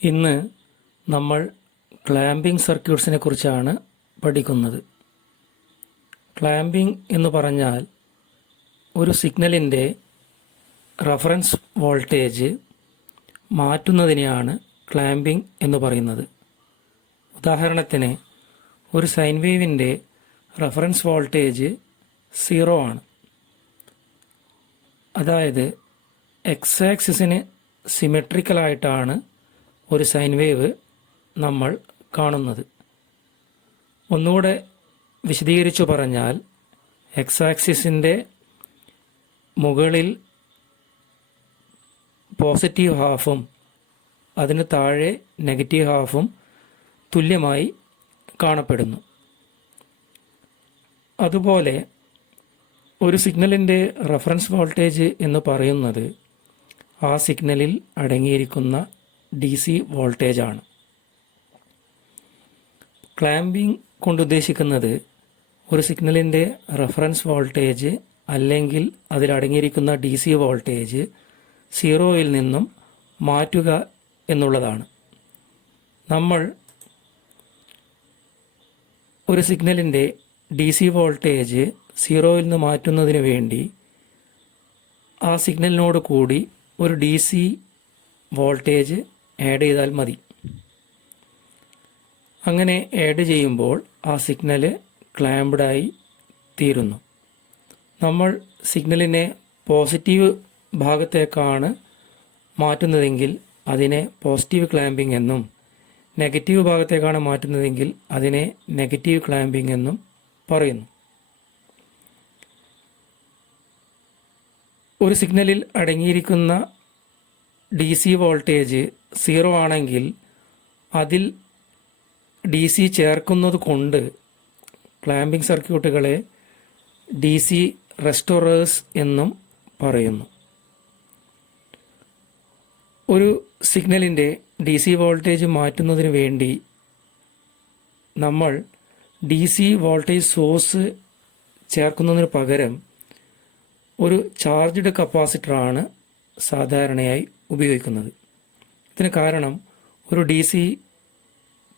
ഇന്ന് നമ്മൾ ക്ലാമ്പിംഗ് സർക്യൂട്ട്സിനെ കുറിച്ചാണ് പഠിക്കുന്നത്. ക്ലാമ്പിംഗ് എന്ന് പറഞ്ഞാൽ ഒരു സിഗ്നലിൻ്റെ റഫറൻസ് വോൾട്ടേജ് മാറ്റുന്നതിനെയാണ് ക്ലാമ്പിംഗ് എന്ന് പറയുന്നത്. ഉദാഹരണത്തിന് ഒരു സൈൻ വേവിൻ്റെ റഫറൻസ് വോൾട്ടേജ് 0 ആണ്. അതായത് എക്സ് ആക്സിസിന് സിമെട്രിക്കലായിട്ടാണ് ഒരു സൈൻ വേവ് നമ്മൾ കാണുന്നത്. ഒന്നുകൂടെ വിശദീകരിച്ചു പറഞ്ഞാൽ എക്സ് ആക്സിസിൻ്റെ മുകളിൽ പോസിറ്റീവ് ഹാഫും അതിന് താഴെ നെഗറ്റീവ് ഹാഫും തുല്യമായി കാണപ്പെടുന്നു. അതുപോലെ ഒരു സിഗ്നലിൻ്റെ റഫറൻസ് വോൾട്ടേജ് എന്ന് പറയുന്നത് ആ സിഗ്നലിൽ അടങ്ങിയിരിക്കുന്ന DC വോൾട്ടേജാണ്. ക്ലാമ്പിംഗ് കൊണ്ടുദ്ദേശിക്കുന്നത് ഒരു സിഗ്നലിൻ്റെ റഫറൻസ് വോൾട്ടേജ് അല്ലെങ്കിൽ അതിലടങ്ങിയിരിക്കുന്ന DC വോൾട്ടേജ് 0-ൽ നിന്നും മാറ്റുക എന്നുള്ളതാണ്. നമ്മൾ ഒരു സിഗ്നലിൻ്റെ DC വോൾട്ടേജ് 0-ൽ നിന്ന് മാറ്റുന്നതിന് വേണ്ടി ആ സിഗ്നലിനോട് കൂടി ഒരു DC വോൾട്ടേജ് ആഡ് ചെയ്താൽ മതി. അങ്ങനെ ആഡ് ചെയ്യുമ്പോൾ ആ സിഗ്നൽ ക്ലാമ്പ്ഡായി തീരുന്നു. നമ്മൾ സിഗ്നലിനെ പോസിറ്റീവ് ഭാഗത്തേക്കാണ് മാറ്റുന്നതെങ്കിൽ അതിനെ പോസിറ്റീവ് ക്ലാമ്പിംഗ് എന്നും നെഗറ്റീവ് ഭാഗത്തേക്കാണ് മാറ്റുന്നതെങ്കിൽ അതിനെ നെഗറ്റീവ് ക്ലാമ്പിംഗ് എന്നും പറയുന്നു. ഒരു സിഗ്നലിൽ അടങ്ങിയിരിക്കുന്ന DC വോൾട്ടേജ് 0 ആണെങ്കിൽ അതിൽ DC ചേർക്കുന്നത് കൊണ്ട് ക്ലാമ്പിംഗ് സർക്യൂട്ടുകളെ DC റെസ്റ്റോറേഴ്സ് എന്നും പറയുന്നു. ഒരു സിഗ്നലിൻ്റെ DC വോൾട്ടേജ് മാറ്റുന്നതിന് വേണ്ടി നമ്മൾ DC വോൾട്ടേജ് സോഴ്സ് ചേർക്കുന്നതിന് പകരം ഒരു ചാർജ്ഡ് കപ്പാസിറ്ററാണ് സാധാരണയായി ഉപയോഗിക്കുന്നത്. ഇതിന് കാരണം ഒരു DC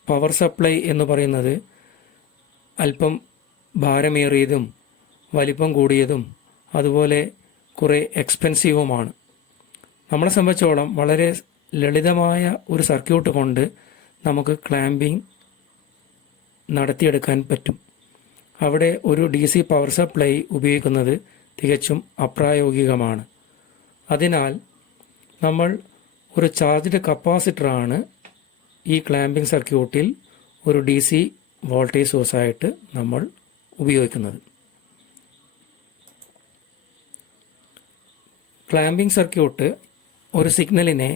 പവർ സപ്ലൈ എന്ന് പറയുന്നത് അല്പം ഭാരമേറിയതും വലിപ്പം കൂടിയതും അതുപോലെ കുറേ എക്സ്പെൻസീവുമാണ്. നമ്മളെ സംബന്ധിച്ചോളം വളരെ ലളിതമായ ഒരു സർക്യൂട്ട് കൊണ്ട് നമുക്ക് ക്ലാമ്പിംഗ് നടത്തിയെടുക്കാൻ പറ്റും. അവിടെ ഒരു DC പവർ സപ്ലൈ ഉപയോഗിക്കുന്നത് തികച്ചും അപ്രായോഗികമാണ്. അതിനാൽ നമ്മൾ ഒരു ചാർജ്ഡ് കപ്പാസിറ്ററാണ് ഈ ക്ലാമ്പിംഗ് സർക്യൂട്ടിൽ ഒരു DC വോൾട്ടേജ് സോഴ്സായിട്ട് നമ്മൾ ഉപയോഗിക്കുന്നത്. ക്ലാമ്പിംഗ് സർക്യൂട്ട് ഒരു സിഗ്നലിനെ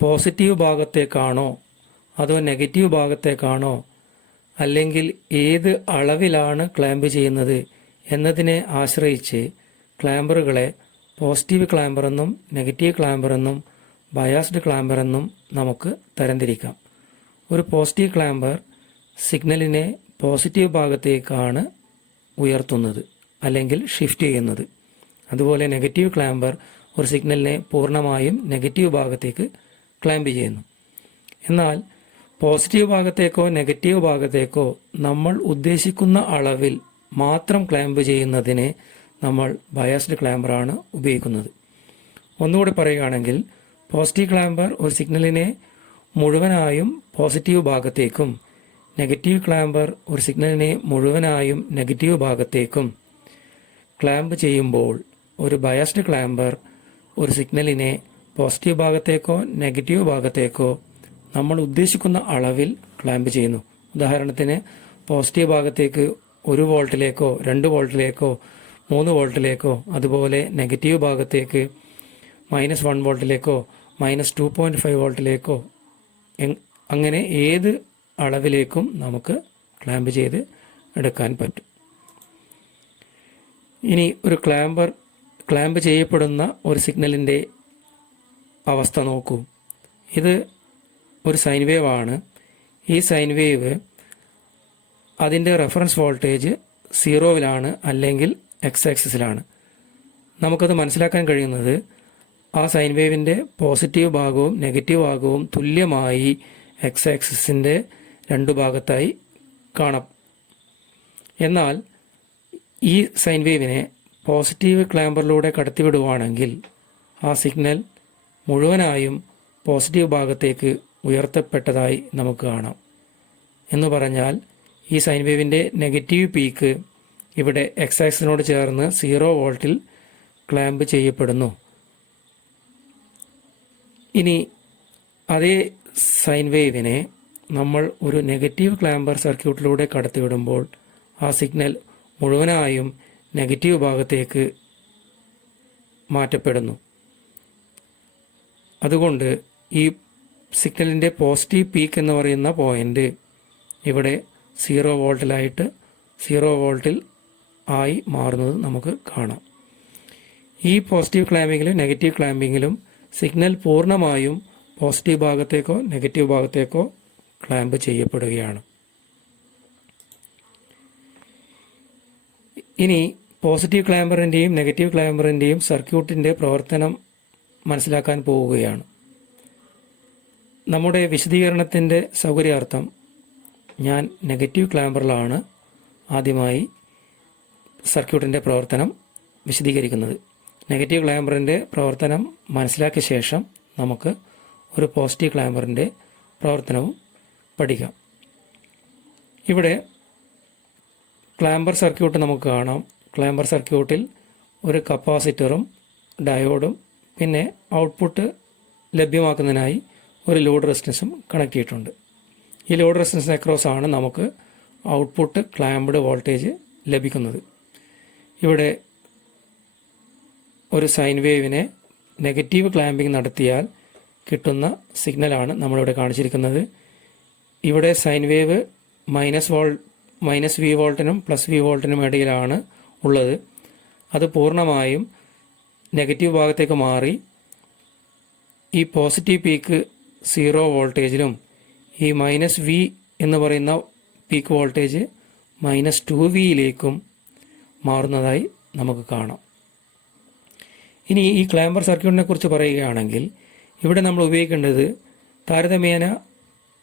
പോസിറ്റീവ് ഭാഗത്തേക്കാണോ അതോ നെഗറ്റീവ് ഭാഗത്തേക്കാണോ അല്ലെങ്കിൽ ഏത് അളവിലാണ് ക്ലാമ്പ് ചെയ്യുന്നത് എന്നതിനെ ആശ്രയിച്ച് ക്ലാമ്പറുകളെ പോസിറ്റീവ് ക്ലാമ്പർ എന്നും നെഗറ്റീവ് ക്ലാമ്പർ എന്നും ബയാസ്ഡ് ക്ലാമ്പർ എന്നും നമുക്ക് തരംതിരിക്കാം. ഒരു പോസിറ്റീവ് ക്ലാമ്പർ സിഗ്നലിനെ പോസിറ്റീവ് ഭാഗത്തേക്കാണ് ഉയർത്തുന്നത് അല്ലെങ്കിൽ ഷിഫ്റ്റ് ചെയ്യുന്നത്. അതുപോലെ നെഗറ്റീവ് ക്ലാമ്പർ ഒരു സിഗ്നലിനെ പൂർണ്ണമായും നെഗറ്റീവ് ഭാഗത്തേക്ക് ക്ലാമ്പ് ചെയ്യുന്നു. എന്നാൽ പോസിറ്റീവ് ഭാഗത്തേക്കോ നെഗറ്റീവ് ഭാഗത്തേക്കോ നമ്മൾ ഉദ്ദേശിക്കുന്ന അളവിൽ മാത്രം ക്ലാമ്പ് ചെയ്യുന്നതിന് നമ്മൾ ബയാസ്ഡ് ക്ലാമ്പറാണ് ഉപയോഗിക്കുന്നത്. ഒന്നുകൂടി പറയുകയാണെങ്കിൽ പോസിറ്റീവ് ക്ലാമ്പർ ഒരു സിഗ്നലിനെ മുഴുവനായും പോസിറ്റീവ് ഭാഗത്തേക്കും നെഗറ്റീവ് ക്ലാമ്പർ ഒരു സിഗ്നലിനെ മുഴുവനായും നെഗറ്റീവ് ഭാഗത്തേക്കും ക്ലാമ്പ് ചെയ്യുമ്പോൾ ഒരു ബയാസ്ഡ് ക്ലാമ്പർ ഒരു സിഗ്നലിനെ പോസിറ്റീവ് ഭാഗത്തേക്കോ നെഗറ്റീവ് ഭാഗത്തേക്കോ നമ്മൾ ഉദ്ദേശിക്കുന്ന അളവിൽ ക്ലാമ്പ് ചെയ്യുന്നു. ഉദാഹരണത്തിന് പോസിറ്റീവ് ഭാഗത്തേക്ക് 1 വോൾട്ടിലേക്കോ 2 വോൾട്ടിലേക്കോ 3 വോൾട്ടിലേക്കോ അതുപോലെ നെഗറ്റീവ് ഭാഗത്തേക്ക് -1 വോൾട്ടിലേക്കോ -2.5 വോൾട്ടിലേക്കോ അങ്ങനെ ഏത് അളവിലേക്കും നമുക്ക് ക്ലാമ്പ് ചെയ്ത് എടുക്കാൻ പറ്റും. ഇനി ഒരു ക്ലാമ്പ് ചെയ്യപ്പെടുന്ന ഒരു സിഗ്നലിൻ്റെ അവസ്ഥ നോക്കൂ. ഇത് ഒരു സൈൻ വേവ് ആണ്. ഈ സൈൻ വേവ് അതിൻ്റെ റെഫറൻസ് വോൾട്ടേജ് 0-ലാണ് അല്ലെങ്കിൽ എക്സ് ആക്സിസിലാണ്. നമുക്കത് മനസ്സിലാക്കാൻ കഴിയുന്നത് ആ സൈൻ വേവിൻ്റെ പോസിറ്റീവ് ഭാഗവും നെഗറ്റീവ് ഭാഗവും തുല്യമായി എക്സ് ആക്സിസിൻ്റെ രണ്ട് ഭാഗത്തായി കാണാം. എന്നാൽ ഈ സൈൻ വേവിനെ പോസിറ്റീവ് ക്ലാമ്പറിലൂടെ കടത്തിവിടുവാണെങ്കിൽ ആ സിഗ്നൽ മുഴുവനായും പോസിറ്റീവ് ഭാഗത്തേക്ക് ഉയർത്തപ്പെട്ടതായി നമുക്ക് കാണാം. എന്ന് പറഞ്ഞാൽ ഈ സൈൻ വേവിൻ്റെ നെഗറ്റീവ് പീക്ക് ഇവിടെ എക്സ് ആക്സിസിനോട് ചേർന്ന് 0 വോൾട്ടിൽ ക്ലാമ്പ് ചെയ്യപ്പെടുന്നു. ഇനി അതേ സൈൻ വേവിനെ നമ്മൾ ഒരു നെഗറ്റീവ് ക്ലാമ്പർ സർക്യൂട്ടിലൂടെ കടത്തിവിടുമ്പോൾ ആ സിഗ്നൽ മുഴുവനായും നെഗറ്റീവ് ഭാഗത്തേക്ക് മാറ്റപ്പെടുന്നു. അതുകൊണ്ട് ഈ സിഗ്നലിൻ്റെ പോസിറ്റീവ് പീക്ക് എന്ന് പറയുന്ന പോയിൻ്റ് ഇവിടെ 0 വോൾട്ടിൽ ആയി മാറുന്നത് നമുക്ക് കാണാം. ഈ പോസിറ്റീവ് ക്ലാമ്പിങ്ങിലും നെഗറ്റീവ് ക്ലാമ്പിങ്ങിലും സിഗ്നൽ പൂർണ്ണമായും പോസിറ്റീവ് ഭാഗത്തേക്കോ നെഗറ്റീവ് ഭാഗത്തേക്കോ ക്ലാമ്പ് ചെയ്യപ്പെടുകയാണ്. ഇനി പോസിറ്റീവ് ക്ലാമ്പറിൻ്റെയും നെഗറ്റീവ് ക്ലാമ്പറിൻ്റെയും സർക്യൂട്ടിൻ്റെ പ്രവർത്തനം മനസ്സിലാക്കാൻ പോവുകയാണ്. നമ്മുടെ വിശദീകരണത്തിൻ്റെ സൗകര്യാർത്ഥം ഞാൻ നെഗറ്റീവ് ക്ലാമ്പറിലാണ് ആദ്യമായി സർക്യൂട്ടിൻ്റെ പ്രവർത്തനം വിശദീകരിക്കുന്നത്. നെഗറ്റീവ് ക്ലാമ്പറിൻ്റെ പ്രവർത്തനം മനസ്സിലാക്കിയ ശേഷം നമുക്ക് ഒരു പോസിറ്റീവ് ക്ലാമ്പറിൻ്റെ പ്രവർത്തനവും പഠിക്കാം. ഇവിടെ ക്ലാമ്പർ സർക്യൂട്ട് നമുക്ക് കാണാം. ക്ലാമ്പർ സർക്യൂട്ടിൽ ഒരു കപ്പാസിറ്ററും ഡയോഡും പിന്നെ ഔട്ട്പുട്ട് ലഭ്യമാക്കുന്നതിനായി ഒരു ലോഡ് റെസിസ്റ്റൻസും കണക്ട് ചെയ്തിട്ടുണ്ട്. ഈ ലോഡ് റെസിസ്റ്റൻസിന് അക്രോസ് ആണ് നമുക്ക് ഔട്ട്പുട്ട് ക്ലാമ്പ്ഡ് വോൾട്ടേജ് ലഭിക്കുന്നത്. ഇവിടെ ഒരു സൈൻ വേവിനെ നെഗറ്റീവ് ക്ലാമ്പിംഗ് നടത്തിയാൽ കിട്ടുന്ന സിഗ്നലാണ് നമ്മളിവിടെ കാണിച്ചിരിക്കുന്നത്. ഇവിടെ സൈൻ വേവ് മൈനസ് വി വോൾട്ടിനും പ്ലസ് വി വോൾട്ടിനും ഇടയിലാണ് ഉള്ളത്. അത് പൂർണ്ണമായും നെഗറ്റീവ് ഭാഗത്തേക്ക് മാറി ഈ പോസിറ്റീവ് പീക്ക് 0 വോൾട്ടേജിലും ഈ മൈനസ് വി എന്ന് പറയുന്ന പീക്ക് വോൾട്ടേജ് -2Vയിലേക്കും മാറുന്നതായി നമുക്ക് കാണാം. ഇനി ഈ ക്ലാമ്പർ സർക്യൂട്ടിനെ കുറിച്ച് പറയുകയാണെങ്കിൽ ഇവിടെ നമ്മൾ ഉപയോഗിക്കേണ്ടത് താരതമ്യേന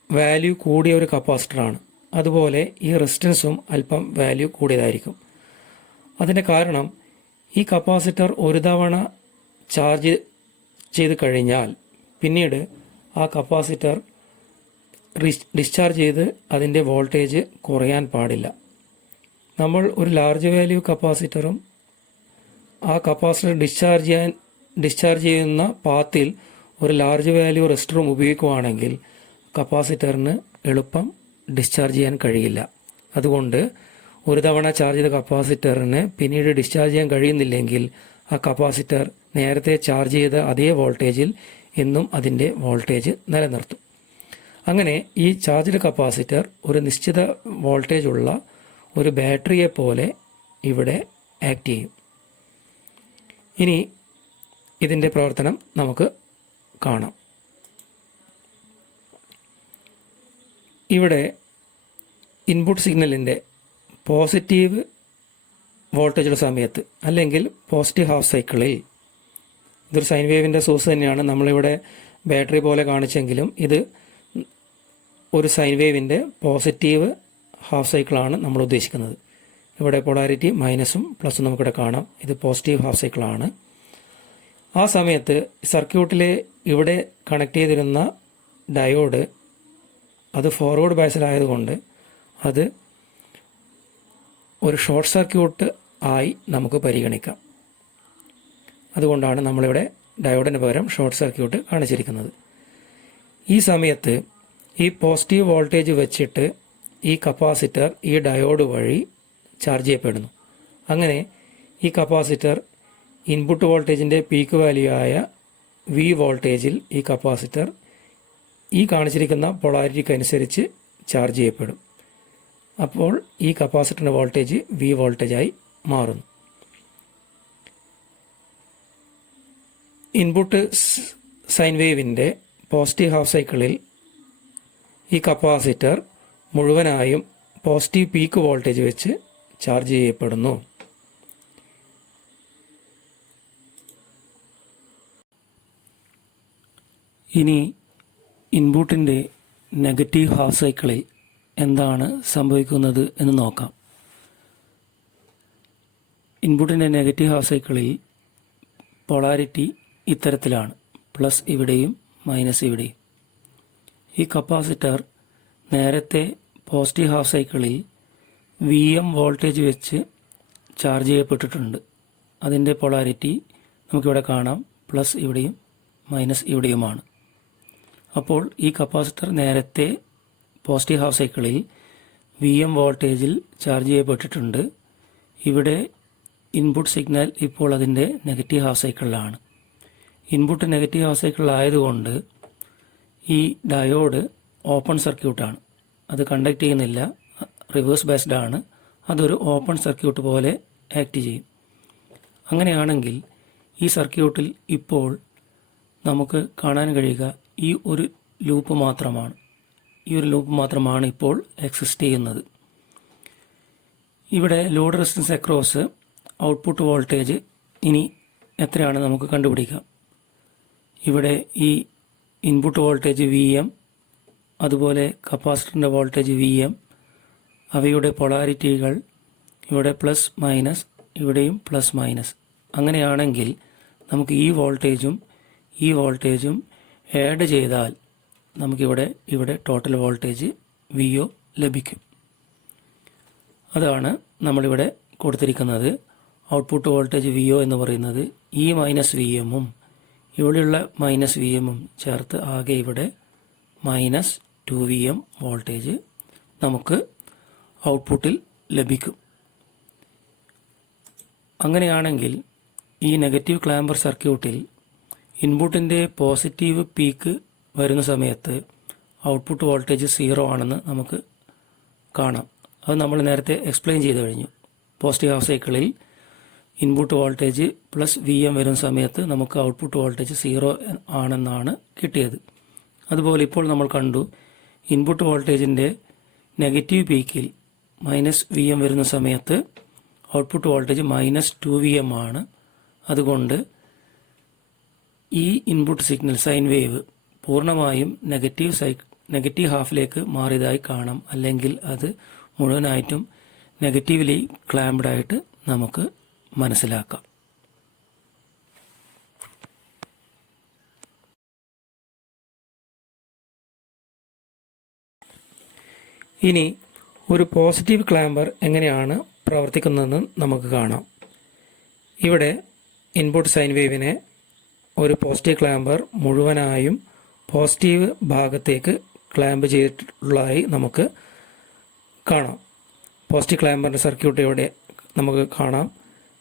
വാല്യൂ കൂടിയ ഒരു കപ്പാസിറ്ററാണ്. അതുപോലെ ഈ റെസിസ്റ്റൻസും അല്പം വാല്യൂ കൂടിയതായിരിക്കും. അതിൻ്റെ കാരണം ഈ കപ്പാസിറ്റർ ഒരു തവണ ചാർജ് ചെയ്ത് കഴിഞ്ഞാൽ പിന്നീട് ആ കപ്പാസിറ്റർ ഡിസ്ചാർജ് ചെയ്ത് അതിൻ്റെ വോൾട്ടേജ് കുറയാൻ പാടില്ല. നമ്മൾ ഒരു ലാർജ് വാല്യൂ കപ്പാസിറ്ററും ആ കപ്പാസിറ്റർ ഡിസ്ചാർജ് ചെയ്യുന്ന പാത്തിൽ ഒരു ലാർജ് വാല്യൂ റെസിസ്റ്ററും ഉപയോഗിക്കുകയാണെങ്കിൽ കപ്പാസിറ്ററിന് എളുപ്പം ഡിസ്ചാർജ് ചെയ്യാൻ കഴിയില്ല. അതുകൊണ്ട് ഒരു തവണ ചാർജ് ചെയ്ത കപ്പാസിറ്ററിന് പിന്നീട് ഡിസ്ചാർജ് ചെയ്യാൻ കഴിയുന്നില്ലെങ്കിൽ ആ കപ്പാസിറ്റർ നേരത്തെ ചാർജ് ചെയ്ത അതേ വോൾട്ടേജിൽ എന്നും അതിൻ്റെ വോൾട്ടേജ് നിലനിർത്തും. അങ്ങനെ ഈ ചാർജ്ഡ് കപ്പാസിറ്റർ ഒരു നിശ്ചിത വോൾട്ടേജ് ഉള്ള ഒരു ബാറ്ററിയെ പോലെ ഇവിടെ ആക്ട് ചെയ്യും. ഇനി ഇതിൻ്റെ പ്രവർത്തനം നമുക്ക് കാണാം. ഇവിടെ ഇൻപുട്ട് സിഗ്നലിൻ്റെ പോസിറ്റീവ് വോൾട്ടേജുള്ള സമയത്ത് അല്ലെങ്കിൽ പോസിറ്റീവ് ഹാഫ് സൈക്കിളിൽ, ഇതൊരു സൈൻ വേവിൻ്റെ സോഴ്സ് തന്നെയാണ്, നമ്മളിവിടെ ബാറ്ററി പോലെ കാണിച്ചെങ്കിലും ഇത് ഒരു സൈൻ വേവിൻ്റെ പോസിറ്റീവ് ഹാഫ് സൈക്കിളാണ് നമ്മൾ ഉദ്ദേശിക്കുന്നത്. ഇവിടെ പൊളാരിറ്റി മൈനസും പ്ലസും നമുക്കിവിടെ കാണാം. ഇത് പോസിറ്റീവ് ഹാഫ് സൈക്കിളാണ്. ആ സമയത്ത് സർക്യൂട്ടിലെ ഇവിടെ കണക്ട് ചെയ്തിരുന്ന ഡയോഡ് അത് ഫോർവേഡ് ബയസിലായതുകൊണ്ട് അത് ഒരു ഷോർട്ട് സർക്യൂട്ട് ആയി നമുക്ക് പരിഗണിക്കാം. അതുകൊണ്ടാണ് നമ്മളിവിടെ ഡയോഡിന് പകരം ഷോർട്ട് സർക്യൂട്ട് കാണിച്ചിരിക്കുന്നത്. ഈ സമയത്ത് ഈ പോസിറ്റീവ് വോൾട്ടേജ് വെച്ചിട്ട് ഈ കപ്പാസിറ്റർ ഈ ഡയോഡ് വഴി ചാർജ് ചെയ്യപ്പെടുന്നു. അങ്ങനെ ഈ കപ്പാസിറ്റർ ഇൻപുട്ട് വോൾട്ടേജിൻ്റെ പീക്ക് വാല്യൂ ആയ വി വോൾട്ടേജിൽ ഈ കപ്പാസിറ്റർ ഈ കാണിച്ചിരിക്കുന്ന പൊളാരിറ്റിക്ക് അനുസരിച്ച് ചാർജ് ചെയ്യപ്പെടും. അപ്പോൾ ഈ കപ്പാസിറ്ററിൻ്റെ വോൾട്ടേജ് വി വോൾട്ടേജായി മാറുന്നു. ഇൻപുട്ട് സൈൻ വേവിൻ്റെ പോസിറ്റീവ് ഹാഫ് സൈക്കിളിൽ ഈ കപ്പാസിറ്റർ മുഴുവനായും പോസിറ്റീവ് പീക്ക് വോൾട്ടേജ് വെച്ച് ചാർജ് ചെയ്യപ്പെടുന്നു. ഇനി ഇൻപുട്ടിൻ്റെ നെഗറ്റീവ് ഹാഫ് സൈക്കിളിൽ എന്താണ് സംഭവിക്കുന്നത് എന്ന് നോക്കാം. ഇൻപുട്ടിൻ്റെ നെഗറ്റീവ് ഹാഫ് സൈക്കിളിൽ പൊളാരിറ്റി ഇത്തരത്തിലാണ്, പ്ലസ് ഇവിടെയും മൈനസ് ഇവിടെയും. ഈ കപ്പാസിറ്റർ നേരത്തെ പോസിറ്റീവ് ഹാഫ് സൈക്കിളിൽ VM വോൾട്ടേജ് വെച്ച് ചാർജ് ചെയ്യപ്പെട്ടിട്ടുണ്ട്. അതിൻ്റെ പൊളാരിറ്റി നമുക്കിവിടെ കാണാം, പ്ലസ് ഇവിടെയും മൈനസ് ഇവിടെയുമാണ്. അപ്പോൾ ഈ കപ്പാസിറ്റർ നേരത്തെ പോസിറ്റീവ് ഹാഫ് സൈക്കിളിൽ VM വോൾട്ടേജിൽ ചാർജ് ചെയ്യപ്പെട്ടിട്ടുണ്ട്. ഇവിടെ ഇൻപുട്ട് സിഗ്നൽ ഇപ്പോൾ അതിൻ്റെ നെഗറ്റീവ് ഹാഫ് സൈക്കിളിലാണ്. ഇൻപുട്ട് നെഗറ്റീവ് ഹാഫ് സൈക്കിളിലായതുകൊണ്ട് ഈ ഡയോഡ് ഓപ്പൺ സർക്യൂട്ടാണ്. അത് കണ്ടക്ട് ചെയ്യുന്നില്ല, റിവേഴ്സ് ബേസ്ഡ് ആണ്. അതൊരു ഓപ്പൺ സർക്യൂട്ട് പോലെ ആക്ട് ചെയ്യും. അങ്ങനെയാണെങ്കിൽ ഈ സർക്യൂട്ടിൽ ഇപ്പോൾ നമുക്ക് കാണാൻ കഴിയുക ഈ ഒരു ലൂപ്പ് മാത്രമാണ്. ഈ ഒരു ലൂപ്പ് മാത്രമാണ് ഇപ്പോൾ എക്സിസ്റ്റ് ചെയ്യുന്നത്. ഇവിടെ load resistance across output voltage ഇനി എത്രയാണ് നമുക്ക് കണ്ടുപിടിക്കാം. ഇവിടെ ഈ ഇൻപുട്ട് വോൾട്ടേജ് VM, അതുപോലെ കപ്പാസിറ്ററിൻ്റെ വോൾട്ടേജ് VM, അവയുടെ പൊളാരിറ്റികൾ ഇവിടെ പ്ലസ് മൈനസ്, ഇവിടെയും പ്ലസ് മൈനസ്. അങ്ങനെയാണെങ്കിൽ നമുക്ക് ഈ വോൾട്ടേജും ആഡ് ചെയ്താൽ നമുക്കിവിടെ ടോട്ടൽ വോൾട്ടേജ് VO ലഭിക്കും. അതാണ് നമ്മളിവിടെ കൊടുത്തിരിക്കുന്നത്. ഔട്ട്പുട്ട് വോൾട്ടേജ് VO എന്ന് പറയുന്നത് ഈ മൈനസ് VMഉം ഇവിടെയുള്ള മൈനസ് VMഉം ചേർത്ത് ആകെ ഇവിടെ മൈനസ് 2VM വോൾട്ടേജ് നമുക്ക് ഔട്ട്പുട്ടിൽ ലഭിക്കും. അങ്ങനെയാണെങ്കിൽ ഈ നെഗറ്റീവ് ക്ലാമ്പർ സർക്യൂട്ടിൽ ഇൻപുട്ടിൻ്റെ പോസിറ്റീവ് പീക്ക് വരുന്ന സമയത്ത് ഔട്ട്പുട്ട് വോൾട്ടേജ് 0 ആണെന്ന് നമുക്ക് കാണാം. അത് നമ്മൾ നേരത്തെ എക്സ്പ്ലെയിൻ ചെയ്തു കഴിഞ്ഞു. പോസിറ്റീവ് ഹാഫ് സൈക്കിളിൽ ഇൻപുട്ട് വോൾട്ടേജ് പ്ലസ് VM വരുന്ന സമയത്ത് നമുക്ക് ഔട്ട്പുട്ട് വോൾട്ടേജ് 0 ആണെന്നാണ് കിട്ടിയത്. അതുപോലെ ഇപ്പോൾ നമ്മൾ കണ്ടു, ഇൻപുട്ട് വോൾട്ടേജിൻ്റെ നെഗറ്റീവ് പീക്കിൽ മൈനസ് VM വരുന്ന സമയത്ത് ഔട്ട്പുട്ട് വോൾട്ടേജ് മൈനസ് 2VM ആണ്. അതുകൊണ്ട് ഈ ഇൻപുട്ട് സിഗ്നൽ സൈൻ വേവ് പൂർണ്ണമായും നെഗറ്റീവ് ഹാഫിലേക്ക് മാറിയതായി കാണാം. അല്ലെങ്കിൽ അത് മുഴുവനായിട്ടും നെഗറ്റീവ്ലി ക്ലാംപ്ഡ് ആയിട്ട് നമുക്ക് മനസ്സിലാക്കാം. ഇനി ഒരു പോസിറ്റീവ് ക്ലാമ്പർ എങ്ങനെയാണ് പ്രവർത്തിക്കുന്നതെന്ന് നമുക്ക് കാണാം. ഇവിടെ ഇൻപുട്ട് സൈൻ വേവിനെ ഒരു പോസിറ്റീവ് ക്ലാമ്പർ മുഴുവനായും പോസിറ്റീവ് ഭാഗത്തേക്ക് ക്ലാമ്പ് ചെയ്തിട്ടുള്ളതായി നമുക്ക് കാണാം. പോസിറ്റീവ് ക്ലാമ്പറിൻ്റെ സർക്യൂട്ട് ഇവിടെ നമുക്ക് കാണാം.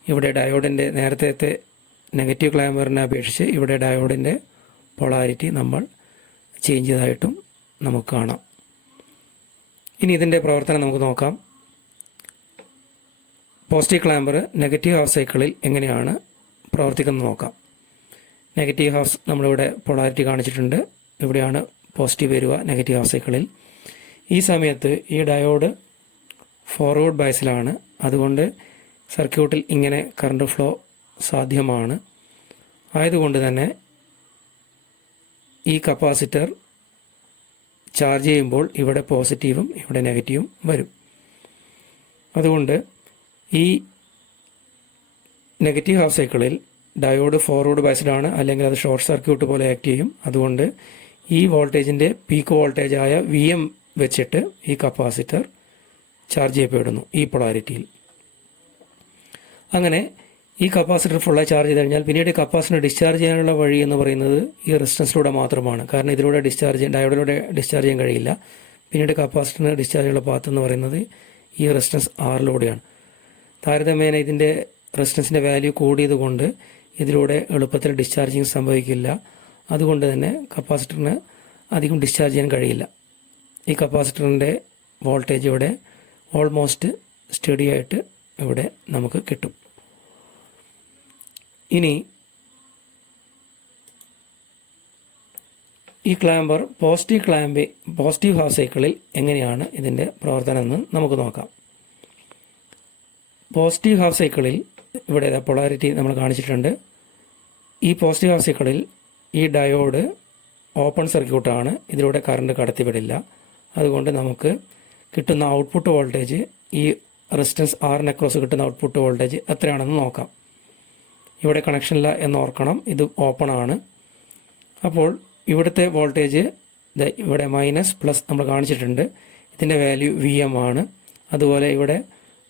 ഇവിടെ ഡയോഡിൻ്റെ നേരത്തെ നെഗറ്റീവ് ക്ലാമ്പറിനെ അപേക്ഷിച്ച് ഇവിടെ ഡയോഡിൻ്റെ പൊളാരിറ്റി നമ്മൾ ചേഞ്ച് ചെയ്തതായിട്ടും നമുക്ക് കാണാം. ഇനി ഇതിൻ്റെ പ്രവർത്തനം നമുക്ക് നോക്കാം. പോസിറ്റീവ് ക്ലാമ്പർ നെഗറ്റീവ് ഹാഫ് സൈക്കിളിൽ എങ്ങനെയാണ് പ്രവർത്തിക്കുന്നത് നോക്കാം. നെഗറ്റീവ് ഹാഫ് നമ്മളിവിടെ പൊളാരിറ്റി കാണിച്ചിട്ടുണ്ട്. ഇവിടെയാണ് പോസിറ്റീവ് വരിക നെഗറ്റീവ് ഹാഫ് സൈക്കിളിൽ. ഈ സമയത്ത് ഈ ഡയോഡ് ഫോർവേഡ് ബയസിലാണ്. അതുകൊണ്ട് സർക്യൂട്ടിൽ ഇങ്ങനെ കറണ്ട് ഫ്ലോ സാധ്യമാണ്. ആയതുകൊണ്ട് തന്നെ ഈ കപ്പാസിറ്റർ ചാർജ് ചെയ്യുമ്പോൾ ഇവിടെ പോസിറ്റീവും ഇവിടെ നെഗറ്റീവും വരും. അതുകൊണ്ട് ഈ നെഗറ്റീവ് ഹാഫ് സൈക്കിളിൽ ഡയോഡ് ഫോർവേഡ് ബയസ്ഡ് ആണ്, അല്ലെങ്കിൽ അത് ഷോർട്ട് സർക്യൂട്ട് പോലെ ആക്ട് ചെയ്യും. അതുകൊണ്ട് ഈ വോൾട്ടേജിൻ്റെ പീക്ക് വോൾട്ടേജായ VM വെച്ചിട്ട് ഈ കപ്പാസിറ്റർ ചാർജ് ചെയ്യപ്പെടുന്നു ഈ പൊളാരിറ്റിയിൽ. അങ്ങനെ ഈ കപ്പാസിറ്റർ ഫുള്ളായി ചാർജ് ചെയ്ത് കഴിഞ്ഞാൽ പിന്നീട് കപ്പാസിറ്റർ ഡിസ്ചാർജ് ചെയ്യാനുള്ള വഴി എന്ന് പറയുന്നത് ഈ റെസിസ്റ്റൻസിലൂടെ മാത്രമാണ്. കാരണം ഇതിലൂടെ ഡയോഡിലൂടെ ഡിസ്ചാർജ് ചെയ്യാൻ കഴിയില്ല. പിന്നീട് കപ്പാസിറ്ററിന് ഡിസ്ചാർജ് ചെയ്യാനുള്ള പാത്ത് എന്ന് പറയുന്നത് ഈ റെസിസ്റ്റൻസ് Rലൂടെയാണ്. താരതമ്യേന ഇതിൻ്റെ റെസിസ്റ്റൻസിൻ്റെ വാല്യൂ കൂടിയത് കൊണ്ട് ഇതിലൂടെ എളുപ്പത്തിൽ ഡിസ്ചാർജിങ് സംഭവിക്കില്ല. അതുകൊണ്ട് തന്നെ കപ്പാസിറ്ററിന് അധികം ഡിസ്ചാർജ് ചെയ്യാൻ കഴിയില്ല. ഈ കപ്പാസിറ്ററിൻ്റെ വോൾട്ടേജ് ഇവിടെ ഓൾമോസ്റ്റ് സ്റ്റഡി ആയിട്ട് ഇവിടെ നമുക്ക് കിട്ടും. ഇനി ഈ ക്ലാമ്പർ പോസിറ്റീവ് ഹാഫ് സൈക്കിളിൽ എങ്ങനെയാണ് ഇതിൻ്റെ പ്രവർത്തനം എന്ന് നമുക്ക് നോക്കാം. പോസിറ്റീവ് ഹാഫ് സൈക്കിളിൽ ഇവിടെ പൊളാരിറ്റി നമ്മൾ കാണിച്ചിട്ടുണ്ട്. ഈ പോസിറ്റീവ് ഹാഫ് സൈക്കിളിൽ ഈ ഡയോഡ് ഓപ്പൺ സർക്യൂട്ടാണ്, ഇതിലൂടെ കറണ്ട് കടത്തിവിടില്ല. അതുകൊണ്ട് നമുക്ക് കിട്ടുന്ന ഔട്ട്പുട്ട് വോൾട്ടേജ്, ഈ റെസിസ്റ്റൻസ് ആറിന് അക്രോസ് കിട്ടുന്ന ഔട്ട്പുട്ട് വോൾട്ടേജ് എത്രയാണെന്ന് നോക്കാം. ഇവിടെ കണക്ഷനില്ല എന്ന് ഓർക്കണം, ഇത് ഓപ്പൺ ആണ്. അപ്പോൾ ഇവിടുത്തെ വോൾട്ടേജ് ഇവിടെ മൈനസ് പ്ലസ് നമ്മൾ കാണിച്ചിട്ടുണ്ട്, ഇതിൻ്റെ വാല്യൂ VM ആണ്. അതുപോലെ ഇവിടെ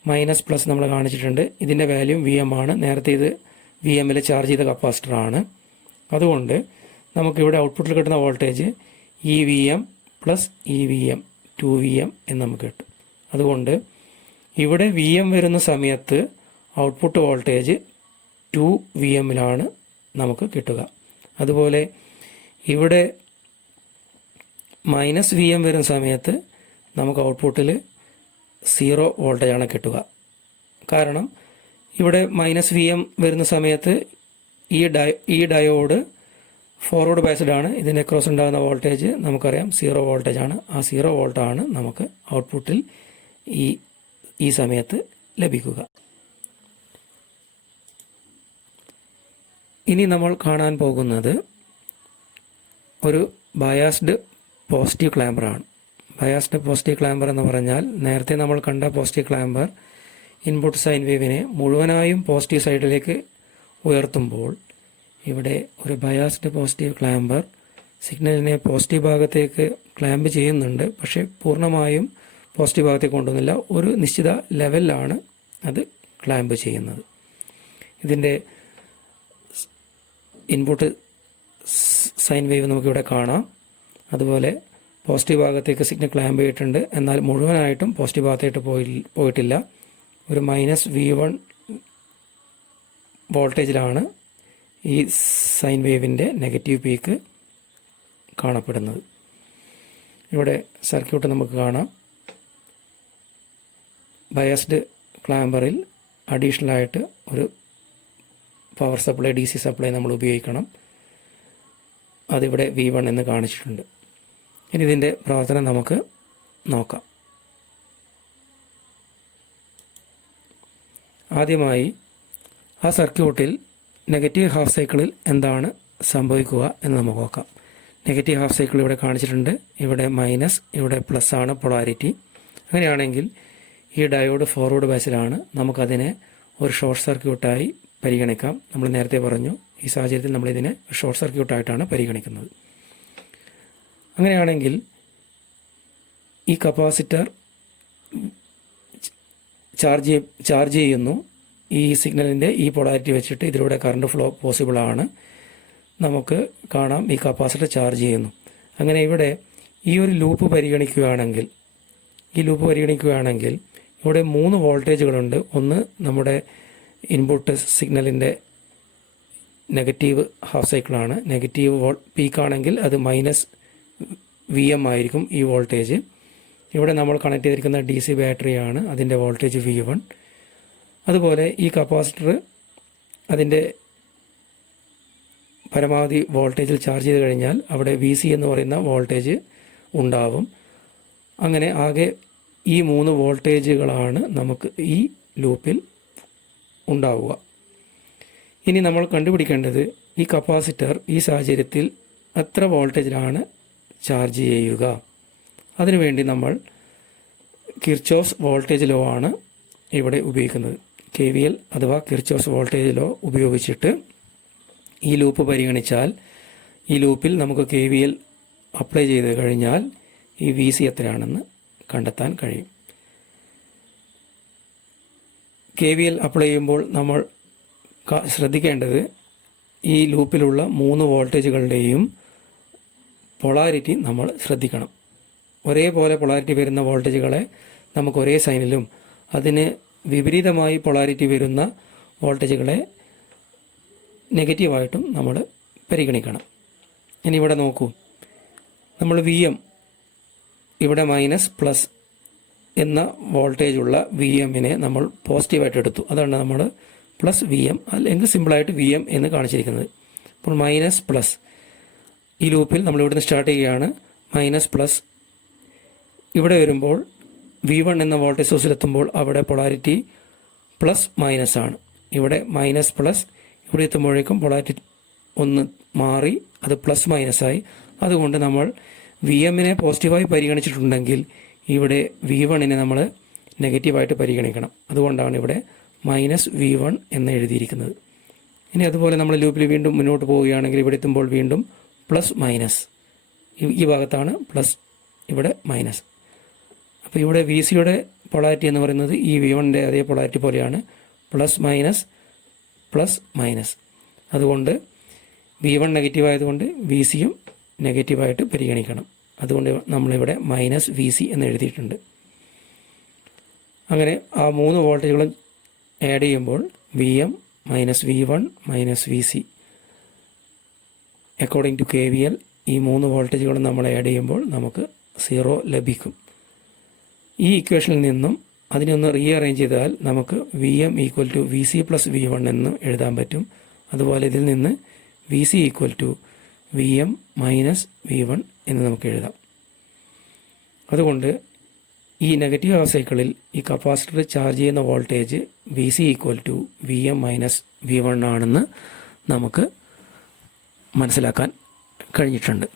മൈനസ് പ്ലസ് നമ്മൾ കാണിച്ചിട്ടുണ്ട്, ഇതിൻ്റെ വാല്യൂ VM ആണ്. നേരത്തെ ഇത് VMൽ ചാർജ് ചെയ്ത കപ്പാസിറ്ററാണ്. അതുകൊണ്ട് നമുക്കിവിടെ ഔട്ട്പുട്ടിൽ കിട്ടുന്ന voltage VM plus VM 2VM എന്ന് നമുക്ക് കിട്ടും. അതുകൊണ്ട് ഇവിടെ VM വരുന്ന സമയത്ത് ഔട്ട്പുട്ട് വോൾട്ടേജ് 2VMലാണ് നമുക്ക് കിട്ടുക. അതുപോലെ ഇവിടെ മൈനസ് VM വരുന്ന സമയത്ത് നമുക്ക് ഔട്ട്പുട്ടിൽ 0 വോൾട്ടേജാണ് കിട്ടുക. കാരണം ഇവിടെ മൈനസ് VM വരുന്ന സമയത്ത് ഈ ഡയോഡ് ഫോർവേഡ് ബയസ്ഡ് ആണ്. ഇതിൻ്റെ അക്രോസ് ഉണ്ടാകുന്ന വോൾട്ടേജ് നമുക്കറിയാം 0 വോൾട്ടേജാണ്. ആ 0 വോൾട്ടാണ് നമുക്ക് ഔട്ട്പുട്ടിൽ ഈ സമയത്ത് ലഭിക്കുക. ഇനി നമ്മൾ കാണാൻ പോകുന്നത് ഒരു ബയാസ്ഡ് പോസിറ്റീവ് ക്ലാമ്പറാണ്. ബയാസ്ഡ് പോസിറ്റീവ് ക്ലാമ്പർ എന്ന് പറഞ്ഞാൽ നേരത്തെ നമ്മൾ കണ്ട പോസിറ്റീവ് ക്ലാമ്പർ ഇൻപുട്ട് സൈൻ വേവിനെ മുഴുവനായും പോസിറ്റീവ് സൈഡിലേക്ക് ഉയർത്തുമ്പോൾ ഇവിടെ ഒരു ബയാസ്ഡ് പോസിറ്റീവ് ക്ലാമ്പർ സിഗ്നലിനെ പോസിറ്റീവ് ഭാഗത്തേക്ക് ക്ലാമ്പ് ചെയ്യുന്നുണ്ട്. പക്ഷേ പൂർണ്ണമായും പോസിറ്റീവ് ഭാഗത്തേക്ക് കൊണ്ടുവന്നില്ല, ഒരു നിശ്ചിത ലെവലിലാണ് അത് ക്ലാമ്പ് ചെയ്യുന്നത്. ഇതിൻ്റെ ഇൻപുട്ട് സൈൻ വേവ് നമുക്കിവിടെ കാണാം. അതുപോലെ പോസിറ്റീവ് ഭാഗത്തേക്ക് സിഗ്നൽ ക്ലാമ്പ് ചെയ്തിട്ടുണ്ട്, എന്നാൽ മുഴുവനായിട്ടും പോസിറ്റീവ് ഭാഗത്തേക്ക് പോയിട്ടില്ല. ഒരു -V1 വോൾട്ടേജിലാണ് ഈ സൈൻ വേവിൻ്റെ നെഗറ്റീവ് പീക്ക് കാണപ്പെടുന്നത്. ഇവിടെ സർക്യൂട്ട് നമുക്ക് കാണാം. ബയാസ്ഡ് ക്ലാമ്പറിൽ അഡീഷണലായിട്ട് ഒരു പവർ സപ്ലൈ DC സപ്ലൈ നമ്മൾ ഉപയോഗിക്കണം. അതിവിടെ V1 എന്ന് കാണിച്ചിട്ടുണ്ട്. ഇനി ഇതിൻ്റെ പ്രവർത്തനം നമുക്ക് നോക്കാം. ആദ്യമായി ആ സർക്യൂട്ടിൽ നെഗറ്റീവ് ഹാഫ് സൈക്കിളിൽ എന്താണ് സംഭവിക്കുക എന്ന് നമുക്ക് നോക്കാം. നെഗറ്റീവ് ഹാഫ് സൈക്കിൾ ഇവിടെ കാണിച്ചിട്ടുണ്ട്. ഇവിടെ മൈനസ്, ഇവിടെ പ്ലസ് ആണ് പൊളാരിറ്റി. അങ്ങനെയാണെങ്കിൽ ഈ ഡയോഡ് ഫോർവേഡ് ബയസിലാണ്. നമുക്കതിനെ ഒരു ഷോർട്ട് സർക്യൂട്ടായി പരിഗണിക്കാം. നമ്മൾ നേരത്തെ പറഞ്ഞു, ഈ സാഹചര്യത്തിൽ നമ്മളിതിനെ ഷോർട്ട് സർക്യൂട്ടായിട്ടാണ് പരിഗണിക്കുന്നത്. അങ്ങനെയാണെങ്കിൽ ഈ കപ്പാസിറ്റർ ചാർജ് ചെയ്യുന്നു. ഈ സിഗ്നലിൻ്റെ ഈ പൊളാരിറ്റി വെച്ചിട്ട് ഇതിലൂടെ കറണ്ട് ഫ്ലോ പോസിബിളാണ്. നമുക്ക് കാണാം ഈ കപ്പാസിറ്റർ ചാർജ് ചെയ്യുന്നു. അങ്ങനെ ഇവിടെ ഈ ഒരു ലൂപ്പ് പരിഗണിക്കുകയാണെങ്കിൽ ഇവിടെ 3 വോൾട്ടേജുകളുണ്ട്. ഒന്ന് നമ്മുടെ ഇൻപുട്ട് സിഗ്നലിൻ്റെ നെഗറ്റീവ് ഹാഫ് സൈക്കിളാണ്. നെഗറ്റീവ് പീക്കാണെങ്കിൽ അത് -VM ആയിരിക്കും ഈ വോൾട്ടേജ്. ഇവിടെ നമ്മൾ കണക്ട് ചെയ്തിരിക്കുന്ന DC ബാറ്ററിയാണ്, അതിൻ്റെ വോൾട്ടേജ് V1. അതുപോലെ ഈ കപ്പാസിറ്റർ അതിൻ്റെ പരമാവധി വോൾട്ടേജിൽ ചാർജ് ചെയ്ത് കഴിഞ്ഞാൽ അവിടെ VC എന്ന് പറയുന്ന വോൾട്ടേജ് ഉണ്ടാവും. അങ്ങനെ ആകെ ഈ 3 വോൾട്ടേജുകളാണ് നമുക്ക് ഈ ലൂപ്പിൽ ഉണ്ടാവുക. ഇനി നമ്മൾ കണ്ടുപിടിക്കേണ്ടത് ഈ കപ്പാസിറ്റർ ഈ സാഹചര്യത്തിൽ എത്ര വോൾട്ടേജിലാണ് ചാർജ് ചെയ്യുക. അതിനുവേണ്ടി നമ്മൾ കിർച്ചോഫ്സ് വോൾട്ടേജ് ലോ ആണ് ഇവിടെ ഉപയോഗിക്കുന്നത്. KVL അഥവാ കിർച്ചോഫ്സ് വോൾട്ടേജ് ലോ ഉപയോഗിച്ചിട്ട് ഈ ലൂപ്പ് പരിഗണിച്ചാൽ ഈ ലൂപ്പിൽ നമുക്ക് KVL അപ്ലൈ ചെയ്ത് കഴിഞ്ഞാൽ ഈ VC എത്രയാണെന്ന് കണ്ടെത്താൻ കഴിയും. KVL അപ്ലൈ ചെയ്യുമ്പോൾ നമ്മൾ ശ്രദ്ധിക്കേണ്ടത് ഈ ലൂപ്പിലുള്ള 3 വോൾട്ടേജുകളുടെയും പൊളാരിറ്റി നമ്മൾ ശ്രദ്ധിക്കണം. ഒരേപോലെ പൊളാരിറ്റി വരുന്ന വോൾട്ടേജുകളെ നമുക്ക് ഒരേ സൈനിലും അതിന് വിപരീതമായി പൊളാരിറ്റി വരുന്ന വോൾട്ടേജുകളെ നെഗറ്റീവായിട്ടും നമ്മൾ പരിഗണിക്കണം. ഇനി ഇവിടെ നോക്കൂ, നമ്മൾ VM ഇവിടെ -+ എന്ന വോൾട്ടേജുള്ള VMനെ നമ്മൾ പോസിറ്റീവായിട്ട് എടുത്തു. അതാണ് നമ്മൾ +VM അല്ലെങ്കിൽ സിമ്പിളായിട്ട് VM എന്ന് കാണിച്ചിരിക്കുന്നത്. അപ്പോൾ -+ ഈ ലൂപ്പിൽ നമ്മൾ ഇവിടുന്ന് സ്റ്റാർട്ട് ചെയ്യുകയാണ്. -+ ഇവിടെ വരുമ്പോൾ V1 എന്ന വോൾട്ടേജ് സോഴ്സിലെത്തുമ്പോൾ അവിടെ പൊളാരിറ്റി +- ആണ്. ഇവിടെ -+ ഇവിടെ എത്തുമ്പോഴേക്കും പൊളാരിറ്റി ഒന്ന് മാറി അത് +- ആയി. അതുകൊണ്ട് നമ്മൾ വി എമ്മിനെ പോസിറ്റീവായി പരിഗണിച്ചിട്ടുണ്ടെങ്കിൽ ഇവിടെ വി വണ്ണിനെ നമ്മൾ നെഗറ്റീവായിട്ട് പരിഗണിക്കണം. അതുകൊണ്ടാണ് ഇവിടെ -V1 എന്ന് എഴുതിയിരിക്കുന്നത്. ഇനി അതുപോലെ നമ്മൾ ലൂപ്പിൽ വീണ്ടും മുന്നോട്ട് പോവുകയാണെങ്കിൽ ഇവിടെ എത്തുമ്പോൾ വീണ്ടും പ്ലസ് മൈനസ്, ഈ ഭാഗത്താണ് പ്ലസ്, ഇവിടെ മൈനസ്. അപ്പോൾ ഇവിടെ വി സിയുടെ പൊളാരിറ്റി എന്ന് പറയുന്നത് ഈ V1ൻ്റെ അതേ പൊളാരിറ്റി പോലെയാണ്, പ്ലസ് മൈനസ് പ്ലസ് മൈനസ്. അതുകൊണ്ട് V1 നെഗറ്റീവ് ആയതുകൊണ്ട് വി സിയും നെഗറ്റീവായിട്ട് പരിഗണിക്കണം. അതുകൊണ്ട് നമ്മളിവിടെ -VC എന്ന് എഴുതിയിട്ടുണ്ട്. അങ്ങനെ ആ 3 വോൾട്ടേജുകളും ആഡ് ചെയ്യുമ്പോൾ VM -V1 -VC according to KVL ഈ 3 വോൾട്ടേജുകളും നമ്മൾ ആഡ് ചെയ്യുമ്പോൾ നമുക്ക് 0 ലഭിക്കും. ഈ ഇക്വേഷനിൽ നിന്നും അതിനെ ഒന്ന് റീഅറേഞ്ച് ചെയ്താൽ നമുക്ക് VM = VC + V1 എന്ന് എഴുതാൻ പറ്റും. അതുപോലെ ഇതിൽ നിന്ന് VC = VM - V1 എന്ന് നമുക്ക് എഴുതാം. അതുകൊണ്ട് ഈ നെഗറ്റീവ് ഹാഫ് സൈക്കിളിൽ ഈ കപ്പാസിറ്റർ ചാർജ് ചെയ്യുന്ന വോൾട്ടേജ് VC = VM - V1 ആണെന്ന് നമുക്ക് മനസ്സിലാക്കാൻ കഴിഞ്ഞിട്ടുണ്ട്.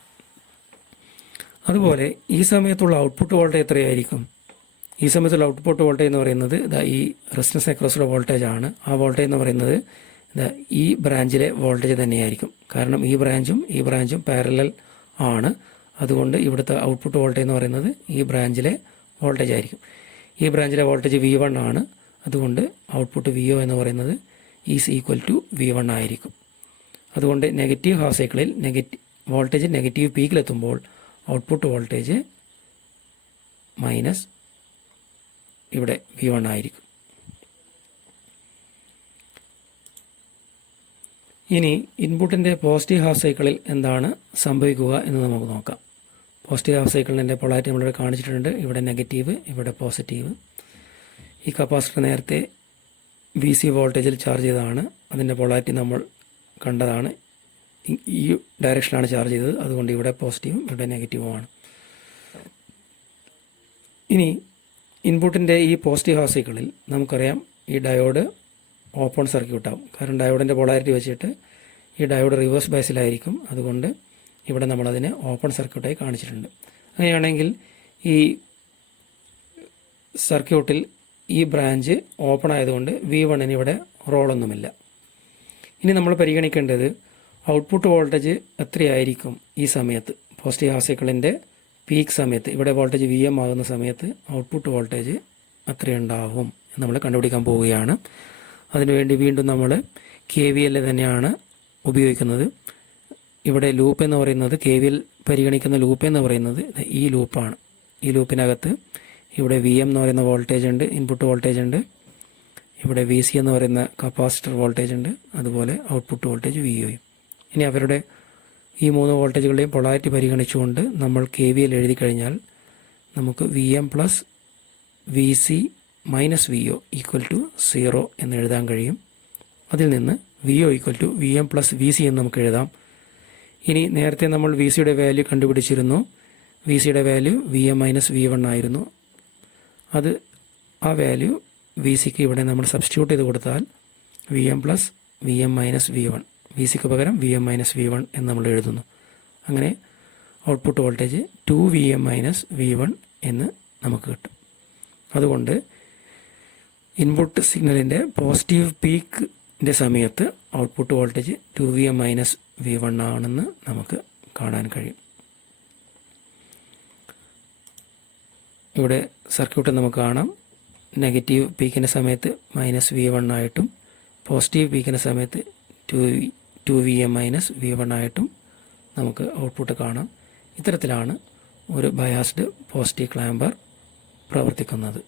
അതുപോലെ ഈ സമയത്തുള്ള ഔട്ട്പുട്ട് വോൾട്ടേജ് എത്രയായിരിക്കും? ഈ സമയത്തുള്ള ഔട്ട്പുട്ട് വോൾട്ടേജ് എന്ന് പറയുന്നത് ഈ റെസിസ്റ്റൻസ് അക്രോസുള്ള വോൾട്ടേജ് ആണ്. ആ വോൾട്ടേജ് എന്ന് പറയുന്നത് ഈ ബ്രാഞ്ചിലെ വോൾട്ടേജ് തന്നെയായിരിക്കും. കാരണം ഈ ബ്രാഞ്ചും പാരലൽ ആണ്. അതുകൊണ്ട് ഇവിടുത്തെ ഔട്ട്പുട്ട് വോൾട്ടേജ് എന്ന് പറയുന്നത് ഈ ബ്രാഞ്ചിലെ വോൾട്ടേജ് ആയിരിക്കും. ഈ ബ്രാഞ്ചിലെ വോൾട്ടേജ് V1 ആണ്. അതുകൊണ്ട് ഔട്ട്പുട്ട് VO എന്ന് പറയുന്നത് ഈസ് ഈക്വൽ ടു V1 ആയിരിക്കും. അതുകൊണ്ട് നെഗറ്റീവ് ഹാഫ് സൈക്കിളിൽ വോൾട്ടേജ് നെഗറ്റീവ് പീക്കിലെത്തുമ്പോൾ ഔട്ട്പുട്ട് വോൾട്ടേജ് മൈനസ് ഇവിടെ V1 ആയിരിക്കും. ഇനി ഇൻപുട്ടിൻ്റെ പോസിറ്റീവ് ഹാഫ് സൈക്കിളിൽ എന്താണ് സംഭവിക്കുക എന്ന് നമുക്ക് നോക്കാം. പോസിറ്റീവ് ഹാഫ് സൈക്കിളിൻ്റെ പൊളാരിറ്റി നമ്മളിവിടെ കാണിച്ചിട്ടുണ്ട്. ഇവിടെ നെഗറ്റീവ്, ഇവിടെ പോസിറ്റീവ്. ഈ കപ്പാസിറ്റർ നേരത്തെ VC വോൾട്ടേജിൽ ചാർജ് ചെയ്തതാണ്. അതിൻ്റെ പൊളാരിറ്റി നമ്മൾ കണ്ടതാണ്. ഈ ഡയറക്ഷനാണ് ചാർജ് ചെയ്തത്. അതുകൊണ്ട് ഇവിടെ പോസിറ്റീവും ഇവിടെ നെഗറ്റീവുമാണ്. ഇനി ഇൻപുട്ടിൻ്റെ ഈ പോസിറ്റീവ് ഹാഫ് സൈക്കിളിൽ നമുക്കറിയാം ഈ ഡയോഡ് ഓപ്പൺ സർക്യൂട്ടാവും. കാരണം ഡയോഡിൻ്റെ പൊളാരിറ്റി വെച്ചിട്ട് ഈ ഡയോഡ് റിവേഴ്സ് ബയസിലായിരിക്കും. അതുകൊണ്ട് ഇവിടെ നമ്മളതിനെ ഓപ്പൺ സർക്യൂട്ടായി കാണിച്ചിട്ടുണ്ട്. അങ്ങനെയാണെങ്കിൽ ഈ സർക്യൂട്ടിൽ ഈ ബ്രാഞ്ച് ഓപ്പൺ ആയതുകൊണ്ട് V1 ഇവിടെ റോളൊന്നുമില്ല. ഇനി നമ്മൾ പരിഗണിക്കേണ്ടത് ഔട്ട്പുട്ട് വോൾട്ടേജ് എത്രയായിരിക്കും ഈ സമയത്ത്, പോസിറ്റീവ് ഹാഫ് സൈക്കിളിൻ്റെ പീക്ക് സമയത്ത്. ഇവിടെ വോൾട്ടേജ് VM ആകുന്ന സമയത്ത് ഔട്ട്പുട്ട് വോൾട്ടേജ് എത്രയുണ്ടാവും എന്ന് നമ്മൾ കണ്ടുപിടിക്കാൻ പോവുകയാണ്. അതിനുവേണ്ടി വീണ്ടും നമ്മൾ KVL തന്നെയാണ് ഉപയോഗിക്കുന്നത്. ഇവിടെ ലൂപ്പ് എന്ന് പറയുന്നത് KVL പരിഗണിക്കുന്ന ലൂപ്പ് എന്ന് പറയുന്നത് ഈ ലൂപ്പാണ്. ഈ ലൂപ്പിനകത്ത് ഇവിടെ VM എന്ന് പറയുന്ന വോൾട്ടേജ് ഉണ്ട്, ഇൻപുട്ട് വോൾട്ടേജ് ഉണ്ട്. ഇവിടെ VC എന്ന് പറയുന്ന കപ്പാസിറ്റർ വോൾട്ടേജ് ഉണ്ട്. അതുപോലെ ഔട്ട്പുട്ട് വോൾട്ടേജ് VOയും. ഇനി അവരുടെ ഈ 3 വോൾട്ടേജുകളുടെയും പൊളാരിറ്റി പരിഗണിച്ചുകൊണ്ട് നമ്മൾ KVL എഴുതി കഴിഞ്ഞാൽ നമുക്ക് VM + VC - VO = 0 എന്ന് എഴുതാൻ കഴിയും. അതിൽ നിന്ന് VO = VM + VC എന്ന് നമുക്ക് എഴുതാം. ഇനി നേരത്തെ നമ്മൾ VCയുടെ വാല്യൂ കണ്ടുപിടിച്ചിരുന്നു. VCയുടെ വാല്യൂ VM - V1 ആയിരുന്നു. ആ വാല്യൂ VCക്ക് ഇവിടെ നമ്മൾ സബ്സ്റ്റിറ്റ്യൂട്ട് ചെയ്ത് കൊടുത്താൽ VM + VM - V1, VCക്ക് പകരം VM - V1 എന്ന് നമ്മൾ എഴുതുന്നു. അങ്ങനെ ഔട്ട്പുട്ട് വോൾട്ടേജ് 2VM - V1 എന്ന് നമുക്ക് കിട്ടും. അതുകൊണ്ട് ഇൻപുട്ട് സിഗ്നലിൻ്റെ പോസിറ്റീവ് പീക്കിൻ്റെ സമയത്ത് ഔട്ട്പുട്ട് വോൾട്ടേജ് 2VM - V1 ആണെന്ന് നമുക്ക് കാണാൻ കഴിയും. ഇവിടെ സർക്യൂട്ട് നമുക്ക് കാണാം. നെഗറ്റീവ് പീക്കിൻ്റെ സമയത്ത് -V1 ആയിട്ടും പോസിറ്റീവ് പീക്കിൻ്റെ സമയത്ത് 2VM - V1 ആയിട്ടും നമുക്ക് ഔട്ട്പുട്ട് കാണാം. ഇത്തരത്തിലാണ് ഒരു ബയാസ്ഡ് പോസിറ്റീവ് ക്ലാമ്പർ പ്രവർത്തിക്കുന്നത്.